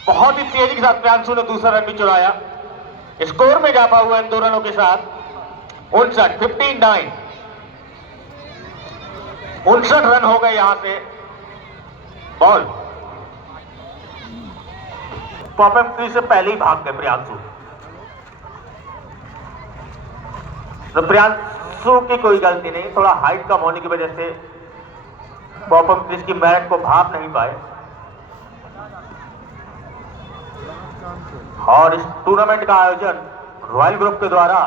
बहुत ही तेजी के साथ प्रियांशु ने दूसरा रन भी चुराया। स्कोर में इजाफा हुआ इन 2 रनों के साथ 59 59 रन हो गए यहां से। बॉल पॉपअप ट्री से पहले ही भाग गए प्रियांशु। तो प्रियांशु की कोई गलती नहीं, थोड़ा हाइट कम होने की वजह से पॉपअप ट्री की मेरिट को भाप नहीं पाए। और इस टूर्नामेंट का आयोजन रॉयल ग्रुप के द्वारा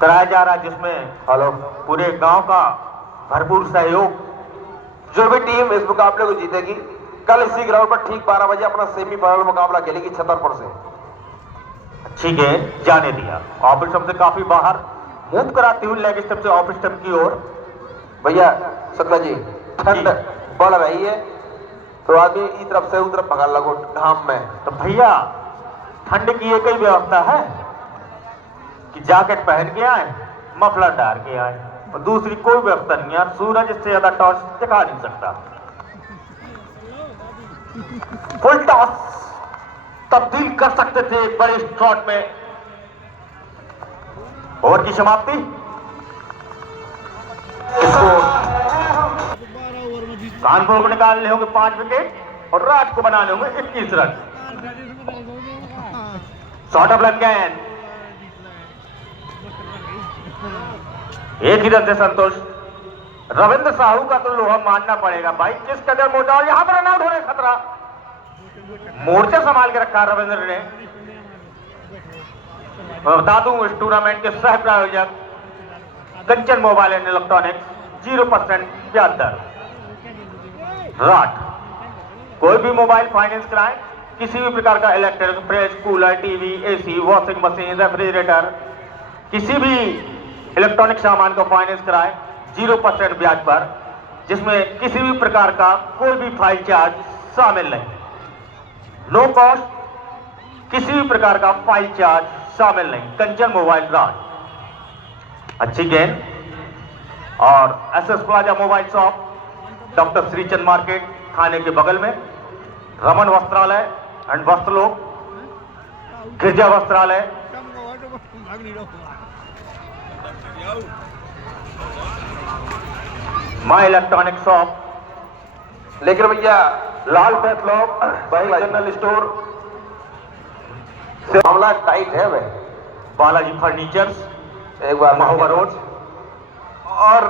कराया जा रहा है, जिसमें पूरे गांव का भरपूर सहयोग। जो भी टीम इस मुकाबले को जीतेगी, कल इसी ग्राउंड पर ठीक 12 बजे अपना सेमीफाइनल मुकाबला खेलेगी छतरपुर से। अच्छी गेंद जाने दिया, ऑफ स्टंप से काफी बाहर मूव कराती हुई लेग स्टंप से ऑफ स्टंप की ओर। भैया शुक्ला जी, ठंड बढ़ रही है, तो आदमी इस तरफ से उस तरफ भगा लगो घाम में। तो भैया ठंड की एक ही व्यवस्था है कि जैकेट पहन के आए, मफलर डाल के आए, और दूसरी कोई व्यवस्था नहीं है। सूरज इससे ज्यादा टॉस दिखा नहीं सकता। फुल टॉस तब्दील कर सकते थे एक बड़े शॉट में। ओवर की समाप्ति। कानपुर को निकालने होंगे 5 विकेट और राज को बनाने होंगे 21 रन। शॉट ऑफ लग गए, एक ही रन से संतोष। रविंद्र साहू का तो लोहा मानना पड़ेगा भाई, किस कदर मोटा, और यहां पर रन आउट होने का खतरा। मोर्चा संभाल के रखा रविंद्र ने। मैं बता दूं इस टूर्नामेंट के सह प्रायोजक कंचन मोबाइल एंड इलेक्ट्रॉनिक्स, 0% ब्याज दर। राट कोई भी मोबाइल फाइनेंस कराएं, किसी भी प्रकार का electric, fridge, cooler, TV, AC, washing machine, refrigerator, किसी भी इलेक्ट्रॉनिक सामान को फाइनेंस कराएं 0% ब्याज पर, जिसमें किसी भी प्रकार का कोई भी फाइल चार्ज शामिल नहीं। नो कॉस्ट, किसी भी प्रकार का फाइल चार्ज शामिल नहीं। कंचन मोबाइल राज, अच्छी गेंद और SS plaza mobile shop, doctor Shrichand market थाने के बगल में, रमन वस्त्रालय एंड वस्त्रलोक, गिरजा वस्त्रालय, माई इलेक्ट्रॉनिक शॉप। लेकिन भैया लाल पैथलॉक बाइक जनरल स्टोर से मामला टाइट है भाई। बालाजी फर्नीचर्स, एक बार महोबा रोड और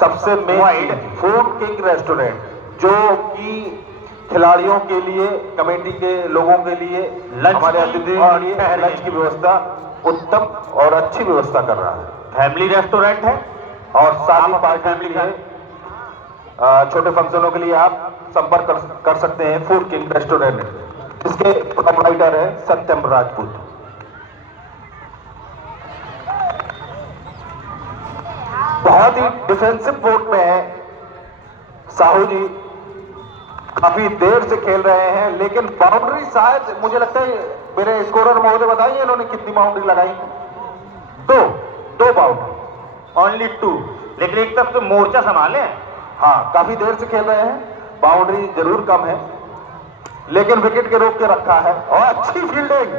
सबसे main wide food king restaurant, जो कि खिलाड़ियों के लिए, कमेटी के लोगों के लिए, लंच हमारे की अतिथियों और के लिए ठहरने लंच की व्यवस्था उत्तम और अच्छी व्यवस्था कर रहा है। फैमिली रेस्टोरेंट है और शादी आप पार्टी फैमिली के लिए, छोटे फंक्शनों के लिए आप संपर्क कर सकते हैं फूड किंग रेस्टोरेंट, इसके प्रोप्राइटर है सत्यम राजपूत। बहुत ही डिफेंसिव पोर्ट में है साहू जी, काफी देर से खेल रहे हैं, लेकिन बाउंड्री शायद मुझे लगता है, मेरे स्कोरर महोदय बताइए इन्होंने कितनी बाउंड्री लगाई? दो बाउंड्री, ओनली 2, लेकिन एक तरफ से मोर्चा संभाले। हाँ काफी देर से खेल रहे हैं, बाउंड्री जरूर कम है, लेकिन विकेट के रोक के रखा है। और अच्छी फील्डिंग,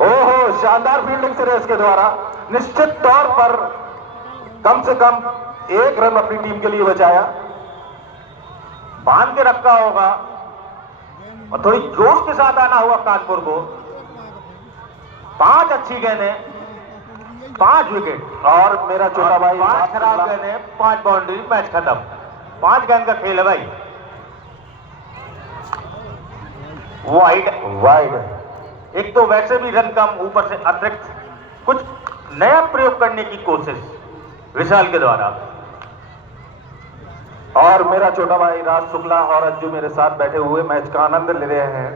ओहो शानदार फील्डिंग सुरेश के द्वारा, निश्चित तौर पर कम से कम 1 रन अपनी टीम के लिए बचाया। बांध के रखा होगा और थोड़ी जोश के साथ आना होगा कानपुर को। 5 अच्छी गेंदें, 5 विकेट और मेरा छोटा भाई 5 खराब गेंदें, 5 बाउंड्री, मैच खत्म। 5 गेंद का खेल है भाई। वाइड एक तो वैसे भी रन कम, ऊपर से अतिरिक्त कुछ नया प्रयोग करने की कोशिश विशाल के द्वारा। और मेरा छोटा भाई राज शुक्ला और अज्जू मेरे साथ बैठे हुए मैच का आनंद ले रहे हैं।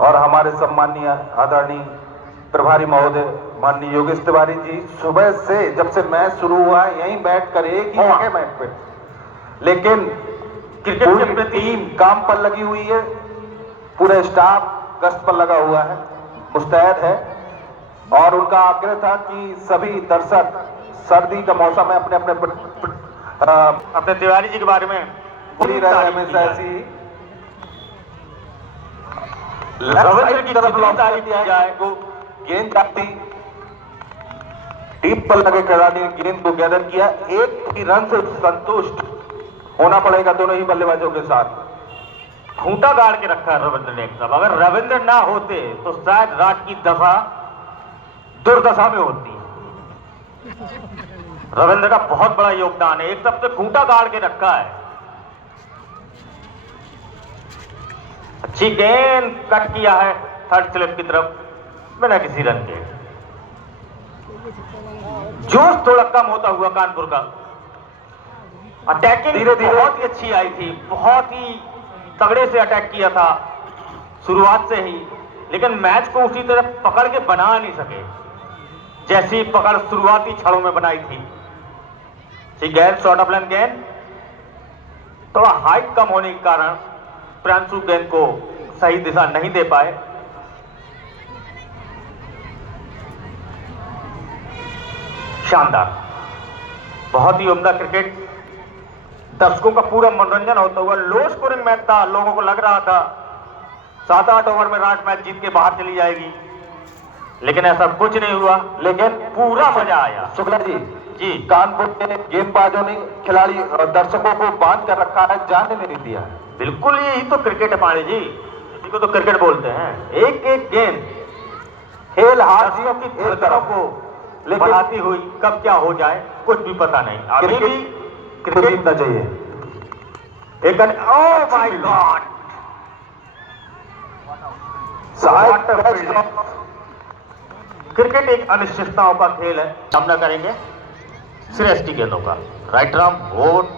और हमारे सम्माननीय आदरणीय प्रभारी महोदय माननीय योगेश तिवारी जी सुबह से, जब से मैच शुरू हुआ यहीं बैठ कर एक ही जगह मैच पे, लेकिन क्रिकेट के प्रति टीम काम पर लगी हुई है, पूरे स्टाफ गश्त पर लगा हुआ है, मुस्तैद है। और उनका आग्रह था कि सभी दर्शक सर्दी का मौसम है, अपने तिवारी जी के बारे में पूरी रहे हमेशा ऐसी रविंद्र की तरफ लॉक तारीफ किया की जाए को गेंद जाती, टीम पर लगे खिलाड़ी ने गेंद को गैदर किया। एक ही रन से संतुष्ट होना पड़ेगा दोनों ही बल्लेबाजों के साथ। खूंटा गाड़ के रखा है रविंद्र ने। सब अगर रविंद्र ना होते तो शायद राज की दशा दुर्दशा में होती। रविंद्र का बहुत बड़ा योगदान है, एक तरफ से खूंटा गाड़ के रखा है। अच्छी गेंद कट किया है थर्ड स्लिप की तरफ बिना किसी रन के। जोश थोड़ा कम होता हुआ कानपुर का। अटैकिंग धीरे धीरे बहुत ही अच्छी आई थी, बहुत ही तगड़े से अटैक किया था शुरुआत से ही, लेकिन मैच को उसी तरह पकड़ के बना नहीं सके जैसी पकड़ शुरुआती क्षणों में बनाई थी। गेंद शॉर्ट ऑफ लेंथ गेंद, थोड़ा हाइट कम होने के कारण प्रांशु गेंद को सही दिशा नहीं दे पाए। शानदार, बहुत ही उम्दा क्रिकेट, दर्शकों का पूरा मनोरंजन होता हुआ। लो स्कोरिंग मैच था, लोगों को लग रहा था 7-8 ओवर में राज मैच जीत के बाहर चली जाएगी, लेकिन ऐसा कुछ नहीं हुआ, लेकिन पूरा मजा आया। शुक्ला जी जी, कानपुर के गेंदबाजों ने खिलाड़ी दर्शकों को बांध कर रखा है, जाने नहीं दिया है। बिल्कुल यही तो क्रिकेट है पांडे जी, इसी को तो क्रिकेट बोलते हैं। एक एक गेंद खेल हार दर्शकों की धड़कनों को बढ़ाती हुई कब क्या हो जाए कुछ भी पता नहीं। अभी भी क्रिकेट जीतना चाहिए। एक ओह माय गॉड, क्रिकेट एक अनिश्चितताओं का खेल है। सामना करेंगे श्रेष्ठी गेंदों का। Right arm vote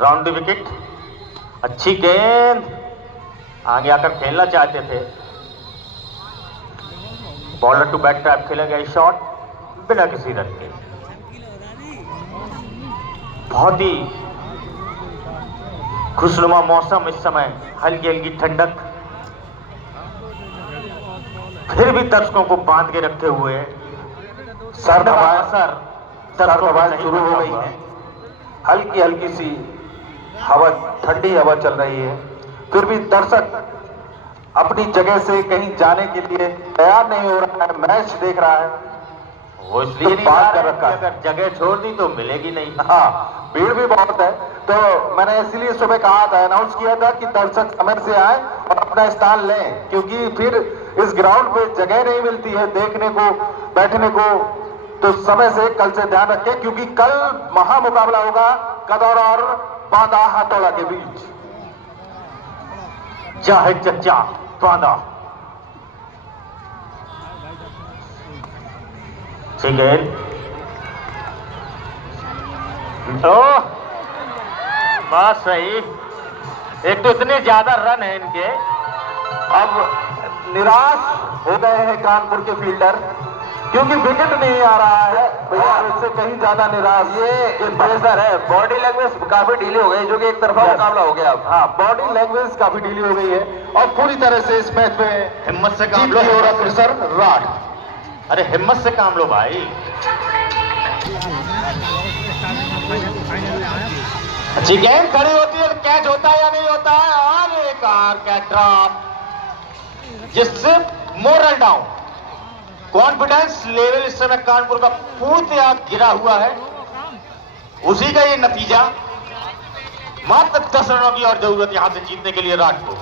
round the wicket, अच्छी गेंद, आगे आकर खेलना चाहते थे। बॉलर टू बैक ट्रैप खेला गया शॉट बिना किसी रन के। बहुत ही खुशनुमा मौसम इस समय, हल्की हल्की ठंडक। फिर भी दर्शकों को बांध के रखे हुए सर्द हवाएं सर्द हवाएं शुरू हो गई हैं। हल्की हल्की सी हवा, ठंडी हवा चल रही है। फिर भी दर्शक अपनी जगह से कहीं जाने के लिए तैयार नहीं हो रहा है, मैच देख रहा है। वो इसलिए नहीं बात जा कर रहा रखा है है। कि अगर जगह छोड़ दी तो मिलेगी नहीं। हाँ, भीड़ भी बहुत है। तो मैंने इसलिए सुबह कहा था, अनाउंस किया था कि दर्शक समय से आए और अपना स्थान लें, क्योंकि फिर इस ग्राउंड पे जगह नहीं मिलती है देखने को, बैठने को। तो समय से कल से ध्यान रखें, क्योंकि कल महामुकाबला होगा कदौर और बांदा हाथोड़ा के बीच। चाहे चच्चा बांदा। ठीक है, तो बस सही। एक तो इतने ज्यादा रन है इनके। अब निराश हो गए हैं कानपुर के फील्डर, क्योंकि विकेट नहीं आ रहा है भैया। इससे कहीं ज्यादा निराश ये प्रेशर है। बॉडी लैंग्वेज काफी ढीली हो गई, जो कि एक तरफा मुकाबला हो गया। हाँ, बॉडी लैंग्वेज काफी ढीली हो गई है और पूरी तरह से इस मैच में हिम्मत से काम जीत लो। की और अग्रसर राठ। अरे हिम्मत से काम लो भाई। अच्छी गेंद खड़ी होती है, कैच होता है या नहीं होता है। और एक आर कैच ड्रॉप, जिससे मोरल डाउन। कॉन्फिडेंस लेवल इस समय कानपुर का पूर्णतः गिरा हुआ है। उसी का ये नतीजा। मात्र 10 रनों की और जरूरत यहां से जीतने के लिए राठ को।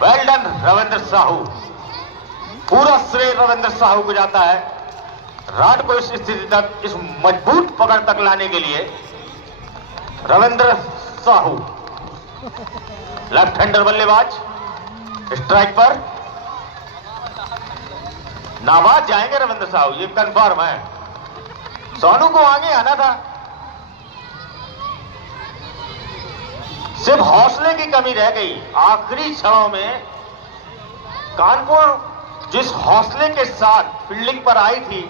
Well done Ravindra Sahu. पूरा श्रेय रविंद्र साहू को जाता है। राठ को इस स्थिति तक, इस मजबूत पकड़ तक लाने के लिए रविंद्र साहू, लेफ्ट हैंडर बल्लेबाज, स्ट्राइक पर नाबाद जाएंगे रविंद्र साहू, ये कंफर्म है। सोनू को आगे आना था, सिर्फ हौसले की कमी रह गई। आखिरी क्षणों में कानपुर जिस हौसले के साथ फील्डिंग पर आई थी,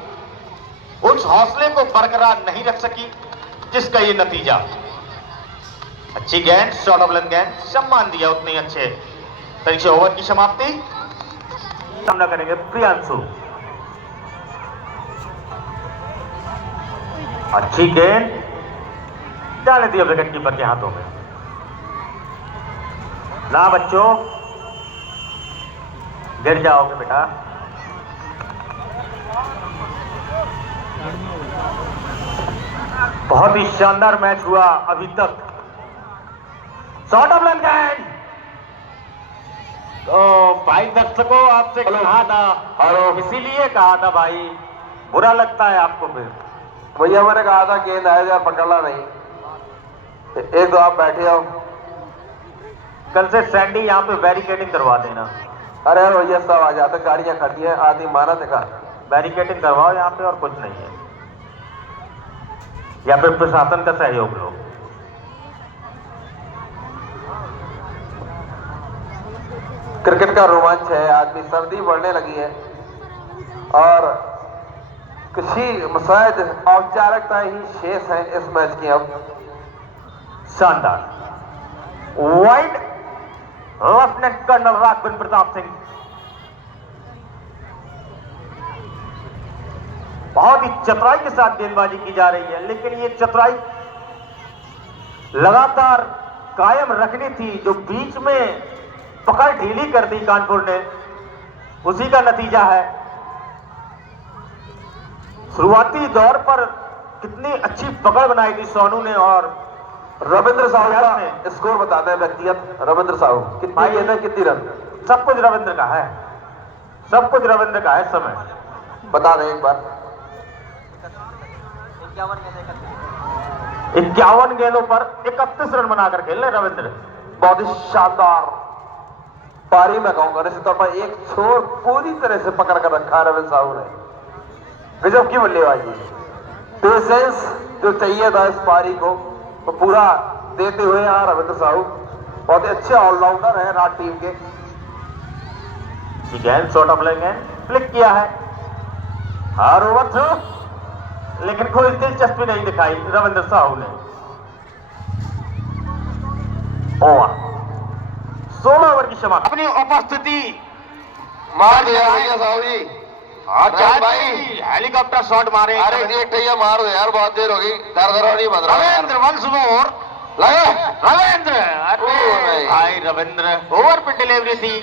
उस हौसले को बरकरार नहीं रख सकी, जिसका ये नतीजा। अच्छी गेंद, शॉर्ट ऑफ लेंथ गेंद, सम्मान दिया उतने अच्छे तरीके से। ओवर की समाप्ति सामना करेंगे प्रियांशु। अच्छी गेंद डाल दिया विकेट कीपर के हाथों में। ना बच्चों, गिर जाओगे बेटा। बहुत ही शानदार मैच हुआ अभी तक। शॉर्ट ऑफ लेंथ गेंद। तो भाई दर्शकों, आपसे कहा था, और इसीलिए कहा था भाई, बुरा लगता है आपको फिर। भैया मैंने कहा था गेंद आए यार, पकड़ना नहीं। एक दो आप बैठे हो। कल से सैंडी यहाँ पे बैरिकेडिंग करवा देना। अरे भैया सब आ जाते, गाड़ियां खड़ी हैं, आदमी माना दिखा। बैरिकेडिंग करवाओ यहाँ पे, और कुछ नहीं है। या फिर प्रशासन का सहयोग लो। क्रिकेट का रोमांच है, आदमी सर्दी बढ़ने लगी है और किसी शायद औपचारिकता ही शेष है इस मैच की। अब शानदार wide lieutenant colonel Raghavendra Pratap Singh, बहुत ही चतुराई के साथ गेंदबाजी की जा रही है, लेकिन ये चतुराई लगातार कायम रखनी थी। जो बीच में पकड़ ढीली कर दी कानपुर ने, उसी का नतीजा है। शुरुआती दौर पर कितनी अच्छी पकड़ बनाई थी सोनू ने, और रविंद्र साहू का स्कोर बताते हैं व्यक्तिगत। रविंद्र साहू कितनी गेंद है, कितनी रन? सब कुछ रविंद्र का है, सब कुछ रविंद्र का है। समय बता दें एक बार। 51 गेंदों पर 31 रन बनाकर खेल रहे रविंद्र। बहुत ही शानदार पारी मैं कहूंगा। निश्चित तौर पर एक छोर पूरी तरह से पकड़ कर रखा है रविंद्र साहू ने। गजब की बल्लेबाजी, पेशेंस जो चाहिए था इस पारी को तो पूरा देते हुए यहाँ रविंद्र साहू बहुत ही अच्छे ऑलराउंडर है राठ टीम के। गेंद शॉर्ट ऑफ लेंथ गेंद फ्लिक किया है, हर ओवर थ्रो, लेकिन कोई दिलचस्पी नहीं दिखाई रविंद्र साहू ने। ओवर 16 ओवर की समाप्ति। अपनी उपस्थिति मार दिया भैया साहब जी। हाँ चल भाई। हेलीकॉप्टर शॉट मारे अरे ये टैया मार दो यार, बहुत देर होगी, दर्द नहीं बंद रहा यार। रविंद्र वंस मोर लगे रविंद्र, ओ नहीं। भाई रविंद्र ओवर पे डिलीवरी थी।